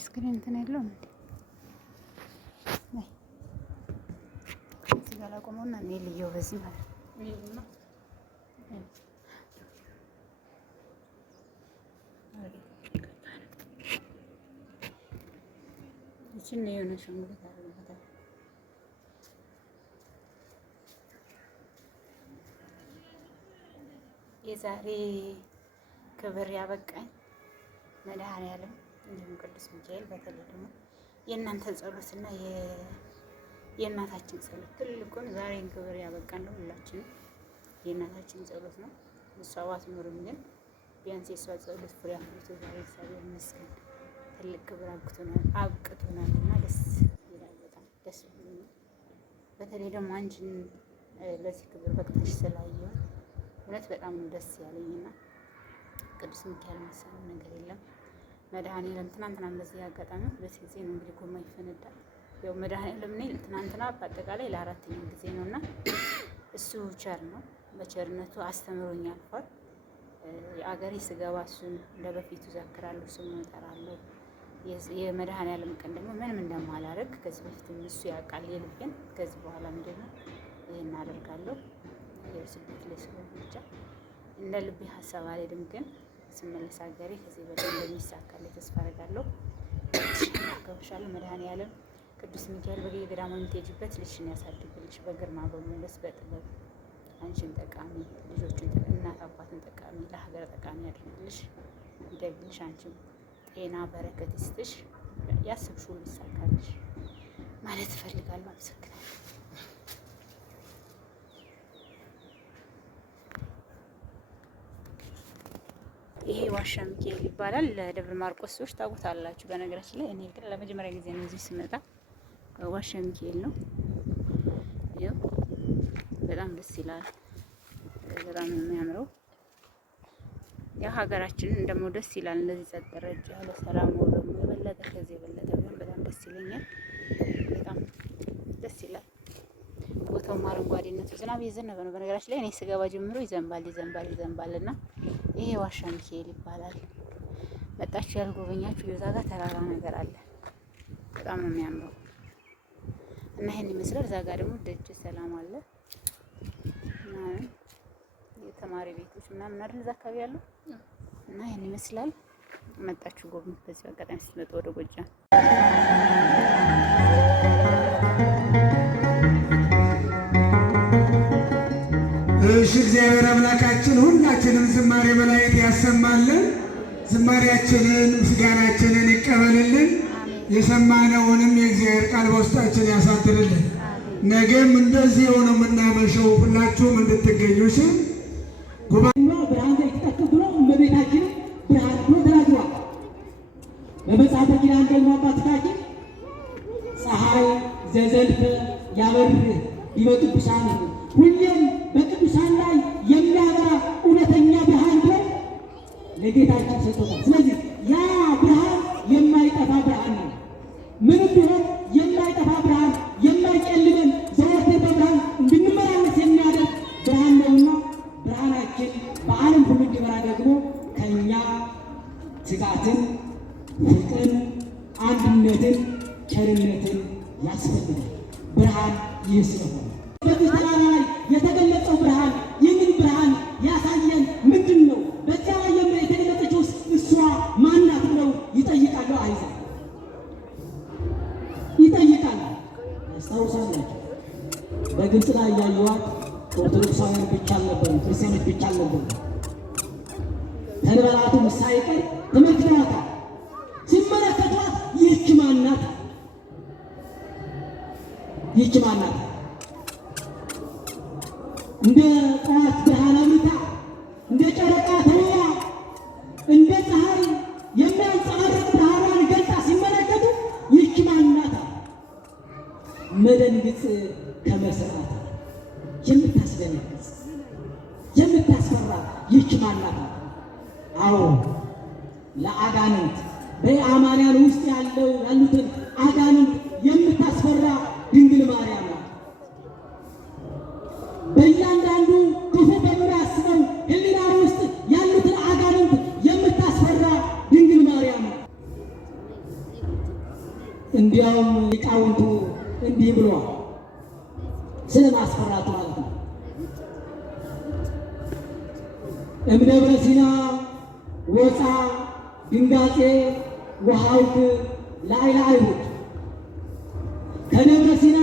ስክሪን እንትን የለውም እንዴ? እዚህ ጋር ላቆመውና እኔ ልየው በዚህ ማለት ነው። ይችን የሆነ ሸምግት አደረግበታል። የዛሬ ክብር ያበቃኝ መድኃኔዓለም እንዲሁም ቅዱስ ሚካኤል፣ በተለይ ደግሞ የእናንተ ጸሎትና የእናታችን ጸሎት ትልቁን ዛሬን ክብር ያበቃን ነው። ሁላችንም የእናታችን ጸሎት ነው። እሷ ባትኖርም ግን ቢያንስ የእሷ ጸሎት ፍሬ አፍርቶ ዛሬ እግዚአብሔር ይመስገን ትልቅ ክብር አብቅቶናል እና ደስ ይላል። በጣም ደስ ብሎኛል። በተለይ ደግሞ አንቺን ለዚህ ክብር በቅተሽ ስላየሁት እውነት በጣም ነው ደስ ያለኝና ቅዱስ ሚካኤል መሰለ ነገር የለም። መድኃኔዓለም ትናንትና በዚህ አጋጣሚ ሁለት ጊዜ ነው እንግዲህ ጎማ ይፈነዳል። ያው መድኃኔዓለም እኔ ትናንትና በአጠቃላይ ለአራተኛ ጊዜ ነውና እሱ ቸር ነው። በቸርነቱ አስተምሮኝ አልፏል። የአገሬ ስገባ እሱን እንደበፊቱ ዘክራለሁ፣ ስሙን እጠራለሁ። የመድኃኔዓለም ቀን ደግሞ ምንም እንደማላደርግ ከዚህ በፊትም እሱ ያውቃል የልቤን። ከዚህ በኋላ ምንድነው ይሄን አደርጋለሁ። ስደት ላይ ስለሆነ ብቻ እንደ ልቤ ሀሳብ አልሄድም፣ ግን ስመለስ ሀገሬ ከዚህ በላይ እንደሚሳካልኝ ተስፋ አደርጋለሁ። አከብርሻለሁ። መድኃኔዓለም ቅዱስ ሚካኤል በየገዳሙ የምትሄጂበት ልጅሽን ያሳድግልሽ፣ በግርማ በሞገስ በጥበብ አንቺን ጠቃሚ ልጆችን እናት አባትን ጠቃሚ ለሀገር ጠቃሚ ያድርግልሽ፣ ይደግልሽ። አንቺም ጤና በረከት ይስጥሽ፣ ያሰብሽ ሁሉ ይሳካልሽ ማለት እፈልጋለሁ። አመሰግናለሁ። ይሄ ዋሻ ሚካኤል ይባላል። ለደብረ ማርቆስ ሰዎች ታውቁታላችሁ። በነገራችን ላይ እኔ ግን ለመጀመሪያ ጊዜ ነው እዚህ ስመጣ። ዋሻ ሚካኤል ነው። ይኸው በጣም ደስ ይላል። በጣም ነው የሚያምረው። ያው ሀገራችንን ደግሞ ደስ ይላል። እንደዚህ ጸጥ ረጭ ያለ ሰላም ነው። ደግሞ የበለጠ ከዚህ የበለጠ ቢሆን በጣም ደስ ይለኛል። በጣም ደስ ይላል። ቦታውም አረንጓዴነቱ ዝናብ እየዘነበ ነው። በነገራችን ላይ እኔ ስገባ ጀምሮ ይዘንባል እና ይሄ ዋሻ ሚካኤል ይባላል። መጣችሁ ያልጎበኛችሁ የዛ ጋር ተራራ ነገር አለ። በጣም ነው የሚያምረው እና ይሄን ይመስላል። እዛ ጋር ደግሞ ደጅ ሰላም አለ እና የተማሪ ቤቶች ምናምን አይደል እዛ አካባቢ ያለው እና ይሄን ይመስላል። መጣችሁ ጎብኙ። በዚህ አጋጣሚ ስትመጡ ወደ ጎጃም እሺ፣ እግዚአብሔር አምላካችን ሁላችንም ዝማሬ መላእክት ያሰማልን፣ ዝማሬያችንን ምስጋናችንን ይቀበልልን፣ የሰማነውንም የእግዚአብሔር ቃል በውስጣችን ያሳድርልን። ነገም እንደዚህ ሆኖ የምናመሸው ሁላችሁም እንድትገኙ ሲል ጉባኤው ብርሃን ዘይተጠቅም ብሎ እመቤታችን ብርሃን ብሎ ተናግሯል። በመጽሐፈ ኪዳን ደግሞ አባቶቻችን ፀሐይ ዘዘልፈ ያበርህ ይበቅዱሳን ሁሌም በቅዱሳን ላይ የሚያበራ እውነተኛ ብርሃን ብሎ ለጌታችን ሰጥቶታል። ስለዚህ ያ ብርሃን የማይጠፋ ብርሃን ነው። ምንም ቢሆን የማይጠፋ ብርሃን፣ የማይጨልመን ዘወትር በብርሃን እንድንመላለስ የሚያደርግ ብርሃን ነውና ብርሃናችን በዓለም ሁሉ እንዲበራ ደግሞ ከእኛ ትጋትን፣ ፍቅርን፣ አንድነትን፣ ቸርነትን ያስፈልጋል። ብርሃን ይህ ስለሆነ በዚህ ተራራ ላይ የተገለጸው ብርሃን ይህንን ብርሃን ያሳየን ምንድን ነው? በዚያ ላይ የተገለጸችው እሷ ማናት ብለው ይጠይቃሉ። አይዛ ይጠይቃል። ያስታውሳላችሁ። በግልጽ ላይ ያየዋት ኦርቶዶክሳውያን ብቻ አልነበሩም፣ ክርስቲያኖች ብቻ አልነበሩም። ተንበላቱም ሳይቀር ተመልክተዋታል። ሲመለከቷት ይህች ማናት? ይህች ማናት? እንደ ጠዋት ብርሃን አብርታ፣ እንደ ጨረቃ ተውባ፣ እንደ ፀሐይ የሚያንጸባርቅ ብርሃኗን ገልጣ ሲመለከቱ ይህች ማናት? መደንግጽ ከመስራት የምታስደነግጽ የምታስፈራ ይህች ማናት? አዎ ለአጋንንት በአማንያን ውስጥ ያሉትን አጋንንት የምታስፈራ ድንግል ማርያም ናት። በእያንዳንዱ ክፉ በሚያስበው ሕሊና ውስጥ ያሉትን አጋንንት የምታስፈራ ድንግል ማርያም ናት። እንዲያውም ሊቃውንቱ እንዲህ ብለዋል፣ ስለ ማስፈራቱ ማለት ነው። እምደብረ ሲና ወፃ ድንጋጼ ወሐውክ ላዕለ አይሁድ። ከደብረ ሲና